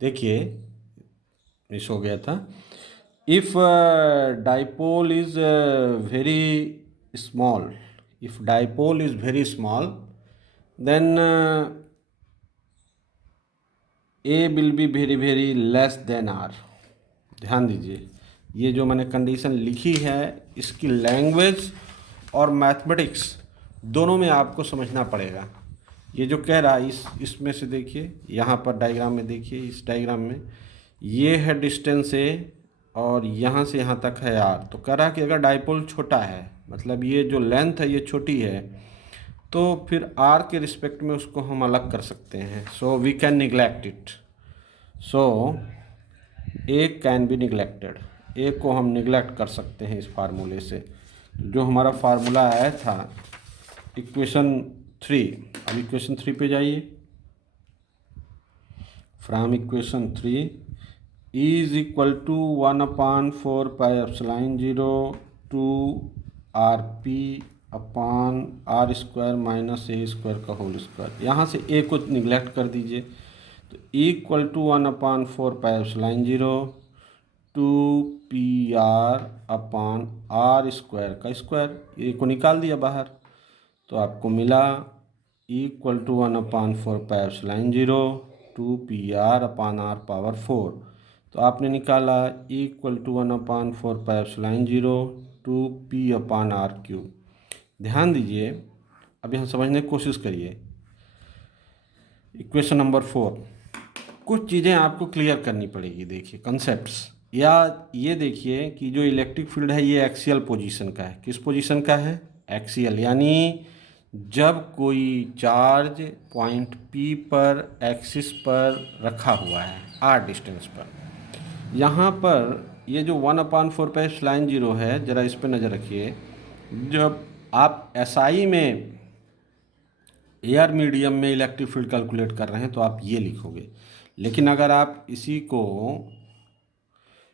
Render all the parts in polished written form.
देखिए मिस हो गया था। If dipole is very small, if dipole is very small then a will be very very less than r. ध्यान दीजिए, ये जो मैंने कंडीशन लिखी है इसकी लैंग्वेज और मैथमेटिक्स दोनों में आपको समझना पड़ेगा। ये जो कह रहा है इसमें से देखिए, यहाँ पर डायग्राम में देखिए, इस डायग्राम में ये है डिस्टेंस ए और यहाँ से यहाँ तक है आर। तो कह रहा कि अगर डाइपोल छोटा है, मतलब ये जो लेंथ है ये छोटी है, तो फिर आर के रिस्पेक्ट में उसको हम अलग कर सकते हैं। So we can neglect it. So A can be neglected, A को हम निगलेक्ट कर सकते हैं इस फार्मूले से। जो हमारा फार्मूला आया था इक्वेशन 3, अब इक्वेशन 3 पे जाइए। From equation 3 is equal to 1/4 pi epsilon 0 two r p upon r square minus a square का होल स्क्वायर। यहाँ से ए को निगलेक्ट कर दीजिए, तो equal to 1/4 pi epsilon 0 two p r upon r square का स्क्वायर। ए को निकाल दिया बाहर, तो आपको मिला equal to 1/4 pi epsilon 0 two p r upon r power 4। तो आपने निकाला equal to 1/4 pi epsilon 0 two p upon r cube. ध्यान दीजिए, अब यहाँ समझने की कोशिश करिए। इक्वेशन नंबर 4, कुछ चीज़ें आपको क्लियर करनी पड़ेगी। देखिए कंसेप्ट्स, या ये देखिए कि जो इलेक्ट्रिक फील्ड है ये एक्सियल पोजीशन का है। किस पोजीशन का है? एक्सियल, यानी जब कोई चार्ज पॉइंट P पर एक्सिस पर रखा हुआ है r डिस्टेंस पर, यहाँ पर ये जो 1/4 पाई एप्सिलॉन 0 है, ज़रा इस पर नज़र रखिए। जब आप SI में एयर मीडियम में इलेक्ट्रिक फील्ड कैलकुलेट कर रहे हैं तो आप ये लिखोगे, लेकिन अगर आप इसी को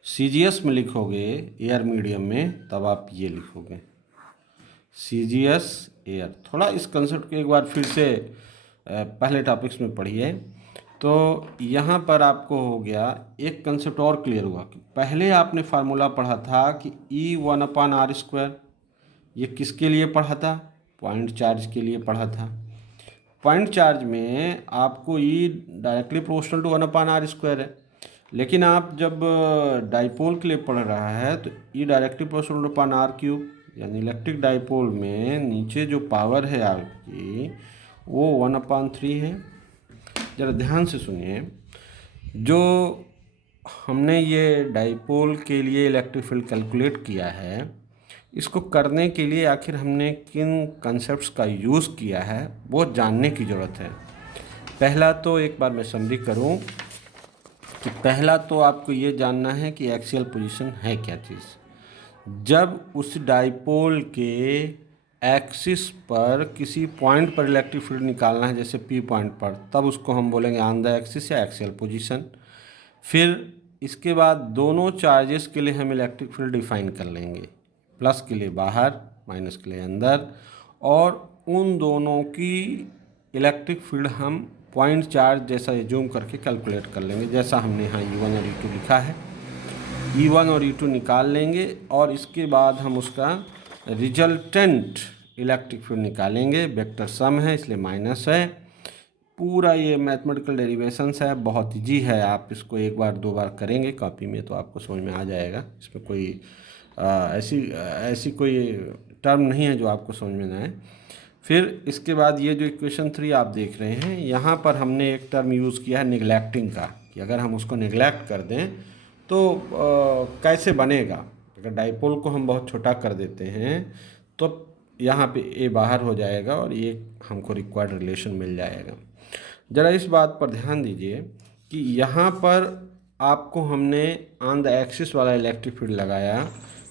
CGS में लिखोगे एयर मीडियम में, तब आप ये लिखोगे CGS एयर। थोड़ा इस कंसेप्ट को एक बार फिर से पहले टॉपिक्स में पढ़िए, तो यहाँ पर आपको हो गया एक कंसेप्ट और क्लियर हुआ कि पहले आपने फार्मूला पढ़ा था कि E1/r²। ये किसके लिए पढ़ा था? पॉइंट चार्ज के लिए पढ़ा था। पॉइंट चार्ज में आपको E directly proportional to 1/r² है, लेकिन आप जब डाइपोल के लिए पढ़ रहा है तो E directly proportional to r³, यानी इलेक्ट्रिक डाइपोल में नीचे जो पावर है आपकी वो 1/3 है। ज़रा ध्यान से सुनिए, जो हमने ये डाइपोल के लिए इलेक्ट्रिक फील्ड कैलकुलेट किया है, इसको करने के लिए आखिर हमने किन कंसेप्ट्स का यूज़ किया है वो जानने की ज़रूरत है। पहला तो एक बार मैं समरी करूं कि पहला तो आपको ये जानना है कि एक्सियल पोजीशन है क्या चीज़। जब उस डाइपोल के एक्सिस पर किसी पॉइंट पर इलेक्ट्रिक फील्ड निकालना है, जैसे P पॉइंट पर, तब उसको हम बोलेंगे ऑन द एक्सिस या एक्सियल पोजीशन। फिर इसके बाद दोनों चार्जेस के लिए हम इलेक्ट्रिक फील्ड डिफाइन कर लेंगे, प्लस के लिए बाहर, माइनस के लिए अंदर, और उन दोनों की इलेक्ट्रिक फील्ड हम पॉइंट चार्ज जैसा जूम करके कैलकुलेट कर लेंगे, जैसा हमने यहाँ E1 और E2 लिखा है। E1 और E2 निकाल लेंगे और इसके बाद हम उसका रिजल्टेंट इलेक्ट्रिक फील्ड निकालेंगे। वेक्टर सम है इसलिए माइनस है। पूरा ये मैथमेटिकल डेरिवेशंस है, बहुत ईजी है। आप इसको एक बार दो बार करेंगे कॉपी में तो आपको समझ में आ जाएगा। इसमें कोई ऐसी कोई टर्म नहीं है जो आपको समझ में ना आए। फिर इसके बाद ये जो इक्वेशन 3 आप देख रहे हैं, यहाँ पर हमने एक टर्म यूज़ किया है निगलेक्टिंग का, कि अगर हम उसको निगलेक्ट कर दें तो कैसे बनेगा। अगर डाइपोल को हम बहुत छोटा कर देते हैं तो यहाँ पे ए बाहर हो जाएगा और ये हमको रिक्वायर्ड रिलेशन मिल जाएगा। ज़रा इस बात पर ध्यान दीजिए कि यहाँ पर आपको हमने ऑन द एक्सिस वाला इलेक्ट्रिक फील्ड लगाया,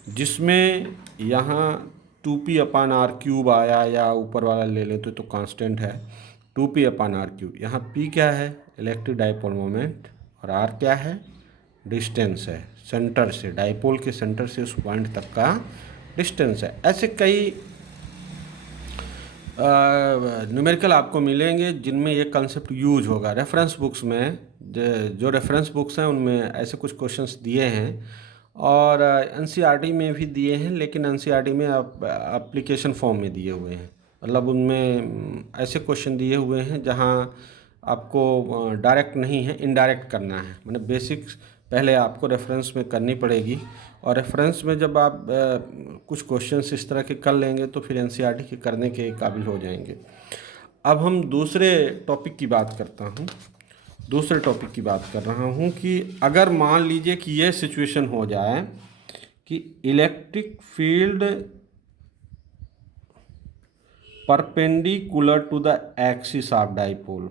जिसमें यहाँ 2p/r³ आया, या ऊपर वाला ले लेते तो कांस्टेंट है 2p/r³। यहाँ p क्या है? इलेक्ट्रिक डाइपोल मोमेंट, और r क्या है? डिस्टेंस है, सेंटर से, डाइपोल के सेंटर से उस पॉइंट तक का डिस्टेंस है। ऐसे कई न्यूमेरिकल आपको मिलेंगे जिनमें ये कंसेप्ट यूज होगा। रेफरेंस बुक्स में जो रेफरेंस बुक्स हैं उनमें ऐसे कुछ क्वेश्चंस दिए हैं, और एनसीईआरटी में भी दिए हैं, लेकिन एनसीईआरटी में एप्लीकेशन फॉर्म में दिए हुए हैं। मतलब उनमें ऐसे क्वेश्चन दिए हुए हैं जहां आपको डायरेक्ट नहीं है, इनडायरेक्ट करना है। मतलब बेसिक्स पहले आपको रेफरेंस में करनी पड़ेगी, और रेफरेंस में जब आप कुछ क्वेश्चंस इस तरह के कर लेंगे तो फिर एनसीईआरटी के करने के काबिल हो जाएंगे। अब हम दूसरे टॉपिक की बात करता हूँ। दूसरे टॉपिक की बात कर रहा हूँ कि अगर मान लीजिए कि ये सिचुएशन हो जाए कि electric field perpendicular to the axis of dipole.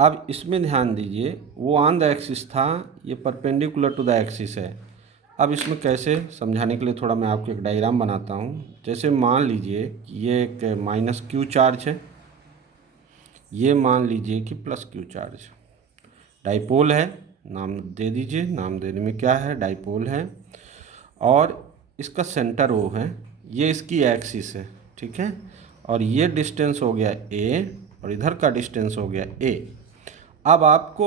अब इसमें ध्यान दीजिए, वो ऑन द एक्सिस था, ये परपेंडिकुलर टू द एक्सिस है। अब इसमें कैसे समझाने के लिए थोड़ा मैं आपको एक डायग्राम बनाता हूँ। जैसे मान लीजिए कि ये एक माइनस क्यू चार्ज है, ये मान लीजिए कि प्लस क्यू चार्ज डाइपोल है। नाम दे दीजिए, नाम देने में क्या है, डाइपोल है, और इसका सेंटर ओ है, ये इसकी एक्सिस है, ठीक है। और ये डिस्टेंस हो गया ए, और इधर का डिस्टेंस हो गया ए। अब आपको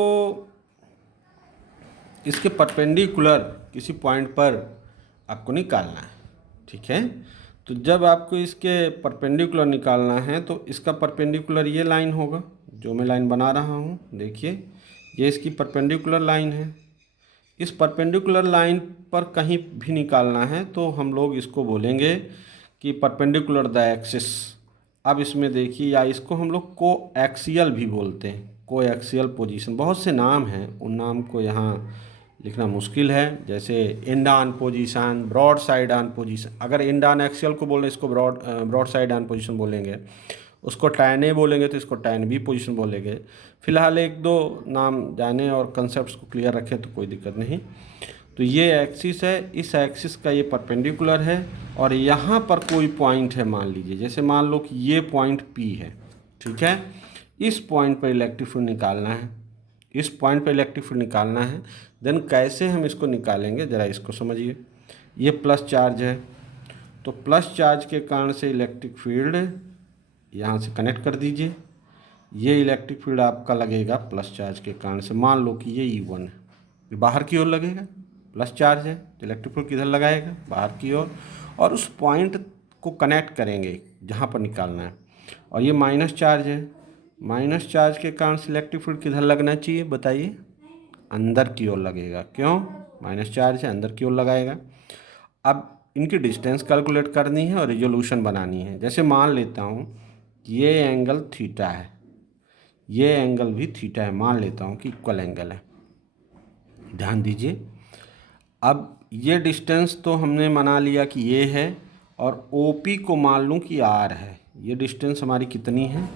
इसके परपेंडिकुलर किसी पॉइंट पर आपको निकालना है, ठीक है। तो जब आपको इसके परपेंडिकुलर निकालना है तो इसका परपेंडिकुलर ये लाइन होगा जो मैं लाइन बना रहा हूँ, देखिए ये इसकी परपेंडिकुलर लाइन है। इस परपेंडिकुलर लाइन पर कहीं भी निकालना है तो हम लोग इसको बोलेंगे कि परपेंडिकुलर द एक्सिस। अब इसमें देखिए, या इसको हम लोग को एक्सियल भी बोलते हैं, को एक्सियल पोजीशन। बहुत से नाम हैं, उन नाम को यहाँ लिखना मुश्किल है। जैसे end on position, broad side on position. अगर एंड ऑन एक्सियल को बोलें इसको ब्रॉड साइड ऑन पोजीशन बोलेंगे, उसको टैन ए बोलेंगे तो इसको टैन बी पोजीशन बोलेंगे। फिलहाल एक दो नाम जाने और कंसेप्ट को क्लियर रखें तो कोई दिक्कत नहीं। तो ये एक्सिस है, इस एक्सिस का ये परपेंडिकुलर है, और यहाँ पर कोई पॉइंट है, मान लीजिए जैसे मान लो कि ये पॉइंट पी है, ठीक है। इस पॉइंट पर इलेक्ट्रिक फील्ड निकालना है, इस पॉइंट पर इलेक्ट्रिक फील्ड निकालना है। देन कैसे हम इसको निकालेंगे, ज़रा इसको समझिए। ये प्लस चार्ज है, तो प्लस चार्ज के कारण से इलेक्ट्रिक फील्ड यहाँ से कनेक्ट कर दीजिए। ये इलेक्ट्रिक फील्ड आपका लगेगा प्लस चार्ज के कारण से। मान लो कि ये E1 है, ये बाहर की ओर लगेगा, प्लस चार्ज है तो इलेक्ट्रिक फील्ड किधर लगाएगा, बाहर की ओर। और उस पॉइंट को कनेक्ट करेंगे जहाँ पर निकालना है। और ये माइनस चार्ज है, माइनस चार्ज के कारण से इलेक्ट्रिक फील्ड किधर लगना चाहिए बताइए, अंदर की ओर लगेगा। क्यों, माइनस चार्ज है, अंदर की ओर लगाएगा। अब इनकी डिस्टेंस कैलकुलेट करनी है और रिजोल्यूशन बनानी है। जैसे मान लेता हूँ ये एंगल थीटा है, ये एंगल भी थीटा है, मान लेता हूँ कि इक्वल एंगल है। ध्यान दीजिए, अब ये डिस्टेंस तो हमने माना लिया कि ये है, और OP को मान लूँ कि R है। ये डिस्टेंस हमारी कितनी है,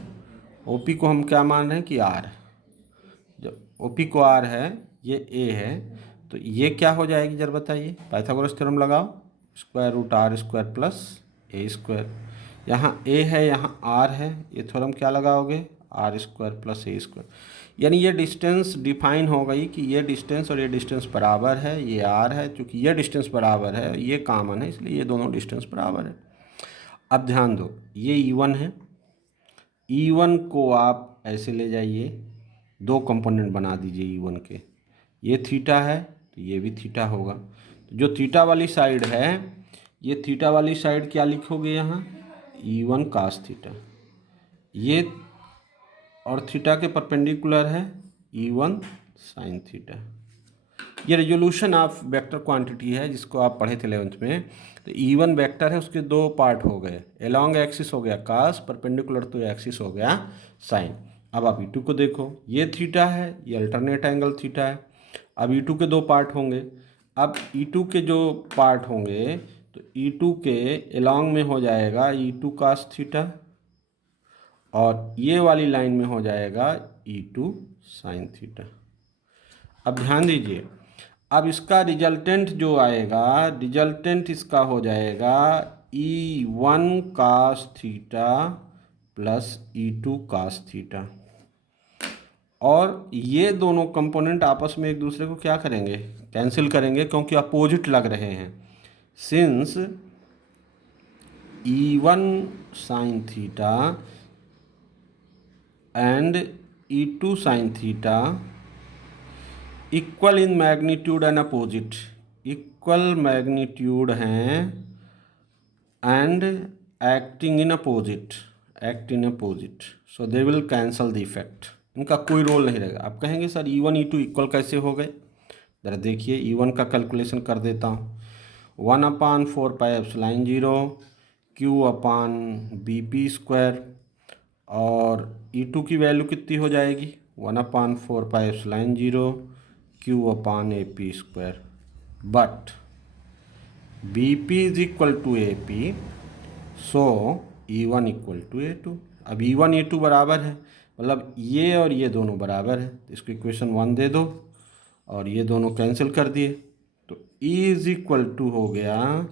OP को हम क्या मान रहे हैं कि R है। जब OP को R है, ये A है, तो ये क्या हो जाएगी जरा बताइए, पाइथागोरस थ्योरम लगाओ, square root R square plus A square. यहाँ A है, यहाँ R है, ये थ्योरम क्या लगाओगे, R square plus A square. यानी ये डिस्टेंस डिफाइन हो गई कि ये डिस्टेंस और ये डिस्टेंस बराबर है, ये R है, चूँकि ये डिस्टेंस बराबर है, ये कॉमन है, इसलिए ये दोनों डिस्टेंस बराबर है। अब ध्यान दो, ये E1 है, E1 को आप ऐसे ले जाइए, दो कंपोनेंट बना दीजिए E1 के। ये थीटा है तो ये भी थीटा होगा। तो जो थीटा वाली साइड है, ये थीटा वाली साइड क्या लिखोगे यहाँ, E1 cos थीटा। ये और थीटा के परपेंडिकुलर है E1 sin थीटा। ये रिजोल्यूशन ऑफ वेक्टर क्वांटिटी है जिसको आप पढ़े थे 11th में। तो E1 वेक्टर है, उसके दो पार्ट हो गए, एलॉन्ग एक्सिस हो गया cos, परपेंडिकुलर टू एक्सिस हो गया sin। अब आप E2 को देखो, ये थीटा है, ये अल्टरनेट एंगल थीटा है। अब E2 के दो पार्ट होंगे। अब E2 के जो पार्ट होंगे तो E2 के एलॉन्ग में हो जाएगा E2 cos थीटा, और ये वाली लाइन में हो जाएगा E2 sin थीटा। अब ध्यान दीजिए, अब इसका रिजल्टेंट जो आएगा, रिजल्टेंट इसका हो जाएगा E1 cos theta plus E2 cos theta. और ये दोनों कंपोनेंट आपस में एक दूसरे को क्या करेंगे, कैंसिल करेंगे, क्योंकि अपोजिट लग रहे हैं। Since E1 sine theta and E2 sine theta equal in magnitude and opposite, equal magnitude हैं and acting in opposite, act in opposite, so they will cancel the effect. इनका कोई रोल नहीं रहेगा। आप कहेंगे सर E1 E2 इक्वल कैसे हो गए? ज़रा देखिए, E1 का कैलकुलेशन कर देता हूँ। 1/4πε0 Q/BP², और E2 की वैल्यू कितनी हो जाएगी? 1/4πε0 Q/AP², but BP is equal to AP, so E1 equal to A2। अब E1 E2 बराबर है, मतलब ये और ये दोनों बराबर है, तो इसको इक्वेशन 1 दे दो और ये दोनों कैंसिल कर दिए, तो E इज इक्वल टू हो गया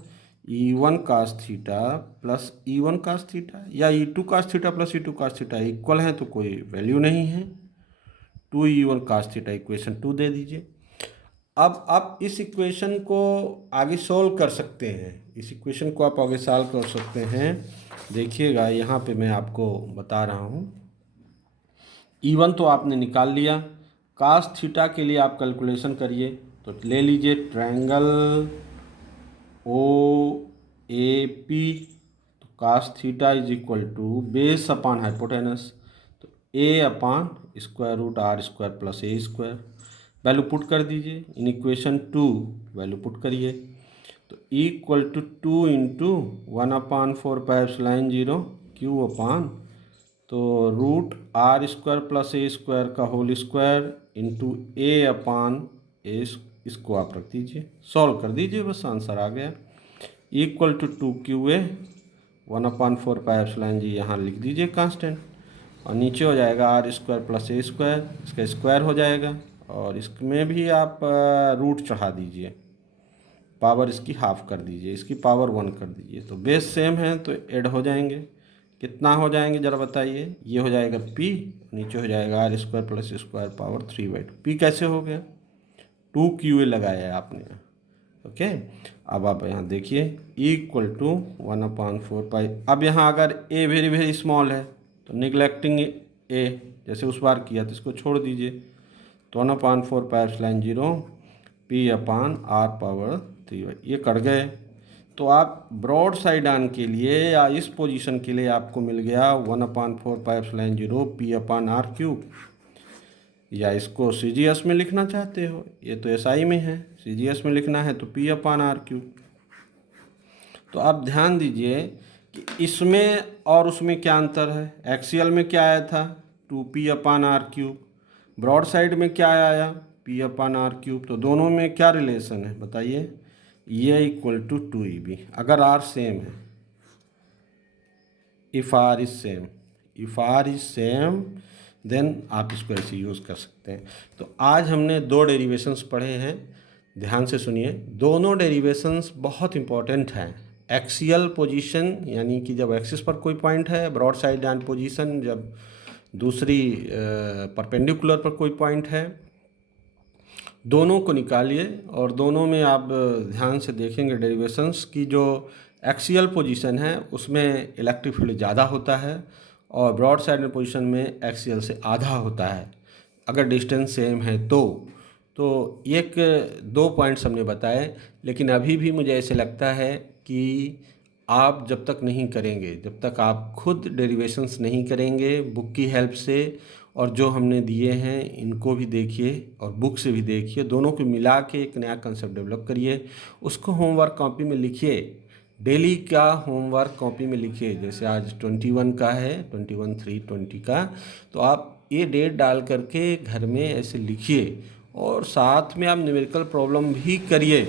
E1 cos theta plus E1 cos theta, या E2 cos theta plus E2 cos theta equal है तो कोई वैल्यू नहीं है, 2E1 cos थीटा इक्वेशन 2 दे दीजिए। अब आप इस इक्वेशन को आगे सॉल्व कर सकते हैं, इस इक्वेशन को आप आगे सॉल्व कर सकते हैं। देखिएगा यहाँ पे मैं आपको बता रहा हूँ। E1 तो आपने निकाल लिया, cos थीटा के लिए आप कैलकुलेशन करिए, तो ले लीजिए ट्रायंगल OAP, तो cos theta is equal to base upon hypotenuse, तो A/√r² plus A², value put कर दीजिए, इन इक्वेशन 2 वैल्यू पुट करिए, तो इक्वल टू 2 इंटू 1/4πε0 Q/, तो √r² प्लस A² का होल स्क्वायर इंटू A/A, इसको आप रख दीजिए, सॉल्व कर दीजिए, बस आंसर आ गया। इक्वल टू 2QA 1/4πε0 यहाँ लिख दीजिए कांस्टेंट, और नीचे हो जाएगा r² प्लस A², इसका स्क्वायर हो जाएगा, और इसमें भी आप रूट चढ़ा दीजिए, पावर इसकी हाफ कर दीजिए, इसकी पावर 1 कर दीजिए, तो बेस सेम है तो ऐड हो जाएंगे। कितना हो जाएंगे ज़रा बताइए? ये हो जाएगा P, नीचे हो जाएगा r² plus A² power 3/2। P कैसे हो गया? 2QA लगाया है आपने, ओके। अब आप यहाँ देखिए इक्वल टू 1/4π, अब यहाँ अगर A वेरी वेरी स्मॉल है तो निगलेक्टिंग A, जैसे उस बार किया, तो इसको छोड़ दीजिए, तो 1/4πε0 P/r⁻3, ये कर गए। तो आप ब्रॉड साइड आर्म के लिए या इस पोजीशन के लिए आपको मिल गया 1/4πε0 P/r³, या इसको CGS में लिखना चाहते हो, ये तो SI में है, CGS में लिखना है तो P/r³। तो आप ध्यान दीजिए कि इसमें और उसमें क्या अंतर है। एक्सियल में क्या आया था? 2P/r³, ब्रॉड साइड में क्या आया? P/r³, तो दोनों में क्या रिलेशन है बताइए? ये इक्वल टू 2EB, अगर R सेम है, if R is same then आप इसको ऐसे यूज़ कर सकते हैं। तो आज हमने 2 डेरिवेशंस पढ़े हैं, ध्यान से सुनिए, दोनों डेरिवेशंस बहुत इंपॉर्टेंट हैं। एक्सियल पोजीशन, यानी कि जब एक्सिस पर कोई पॉइंट है, ब्रॉड साइड एंड पोजीशन जब दूसरी परपेंडिकुलर पर कोई पॉइंट है, दोनों को निकालिए, और दोनों में आप ध्यान से देखेंगे डेरिवेशंस की, जो एक्सियल पोजीशन है उसमें इलेक्ट्रिक फील्ड ज़्यादा होता है, और ब्रॉड साइड में पोजीशन में एक्सियल से आधा होता है, अगर डिस्टेंस सेम है तो एक 2 पॉइंट्स हमने बताए। लेकिन अभी भी मुझे ऐसे लगता है कि आप जब तक नहीं करेंगे, जब तक आप खुद डेरिवेशंस नहीं करेंगे बुक की हेल्प से, और जो हमने दिए हैं इनको भी देखिए और बुक से भी देखिए, दोनों को मिला के एक नया कंसेप्ट डेवलप करिए, उसको होमवर्क कॉपी में लिखिए, डेली का होमवर्क कॉपी में लिखिए। जैसे आज 21 का है, 21/3/20 का, तो आप ये डेट डाल करके घर में ऐसे लिखिए, और साथ में आप न्यूमेरिकल प्रॉब्लम भी करिए।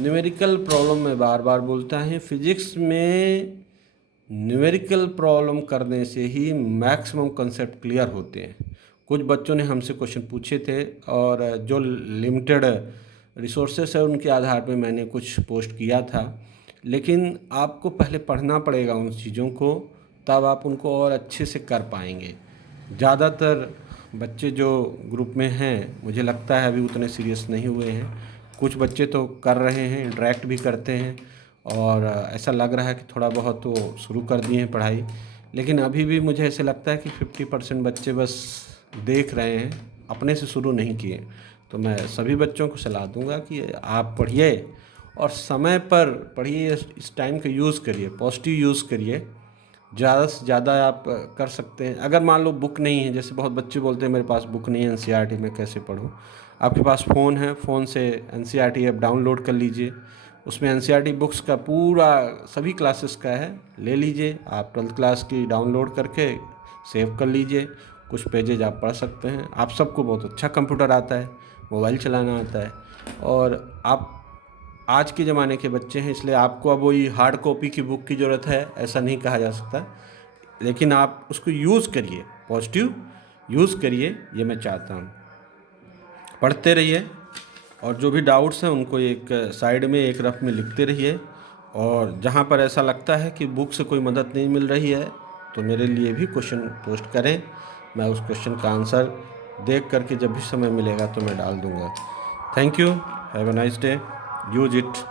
न्यूमेरिकल प्रॉब्लम में बार बार बोलता है, फिजिक्स में न्यूमेरिकल प्रॉब्लम करने से ही मैक्सिमम कंसेप्ट क्लियर होते हैं। कुछ बच्चों ने हमसे क्वेश्चन पूछे थे, और जो लिमिटेड रिसोर्सेस है उनके आधार पे मैंने कुछ पोस्ट किया था, लेकिन आपको पहले पढ़ना पड़ेगा उन चीज़ों को, तब आप उनको और अच्छे से कर पाएंगे। ज़्यादातर बच्चे जो ग्रुप में हैं, मुझे लगता है अभी उतने सीरियस नहीं हुए हैं। कुछ बच्चे तो कर रहे हैं, इंटरेक्ट भी करते हैं, और ऐसा लग रहा है कि थोड़ा बहुत वो शुरू कर दिए हैं पढ़ाई, लेकिन अभी भी मुझे ऐसे लगता है कि 50% बच्चे बस देख रहे हैं, अपने से शुरू नहीं किए। तो मैं सभी बच्चों को सलाह दूंगा कि आप पढ़िए और समय पर पढ़िए, इस टाइम का यूज़ करिए, पॉजिटिव यूज़ करिए। ज़्यादा से ज़्यादा आप कर सकते हैं। अगर मान लो बुक नहीं है, जैसे बहुत बच्चे बोलते हैं मेरे पास बुक नहीं है एनसीईआरटी में कैसे पढूं, आपके पास फ़ोन है, फ़ोन से एनसीईआरटी ऐप डाउनलोड कर लीजिए, उसमें एनसीईआरटी बुक्स का पूरा सभी क्लासेस का है, ले लीजिए। आप 12th क्लास की डाउनलोड करके सेव कर लीजिए, कुछ पेजेज आप पढ़ सकते हैं। आप सबको बहुत अच्छा कंप्यूटर आता है, मोबाइल चलाना आता है, और आप आज के ज़माने के बच्चे हैं, इसलिए आपको अब वही हार्ड कॉपी की बुक की ज़रूरत है ऐसा नहीं कहा जा सकता, लेकिन आप उसको यूज़ करिए, पॉजिटिव यूज़ करिए, ये मैं चाहता हूँ। पढ़ते रहिए और जो भी डाउट्स हैं उनको एक साइड में एक रफ में लिखते रहिए, और जहाँ पर ऐसा लगता है कि बुक से कोई मदद नहीं मिल रही है तो मेरे लिए भी क्वेश्चन पोस्ट करें, मैं उस क्वेश्चन का आंसर देख करके जब भी समय मिलेगा तो मैं डाल दूँगा। Thank you, have a nice day, use it.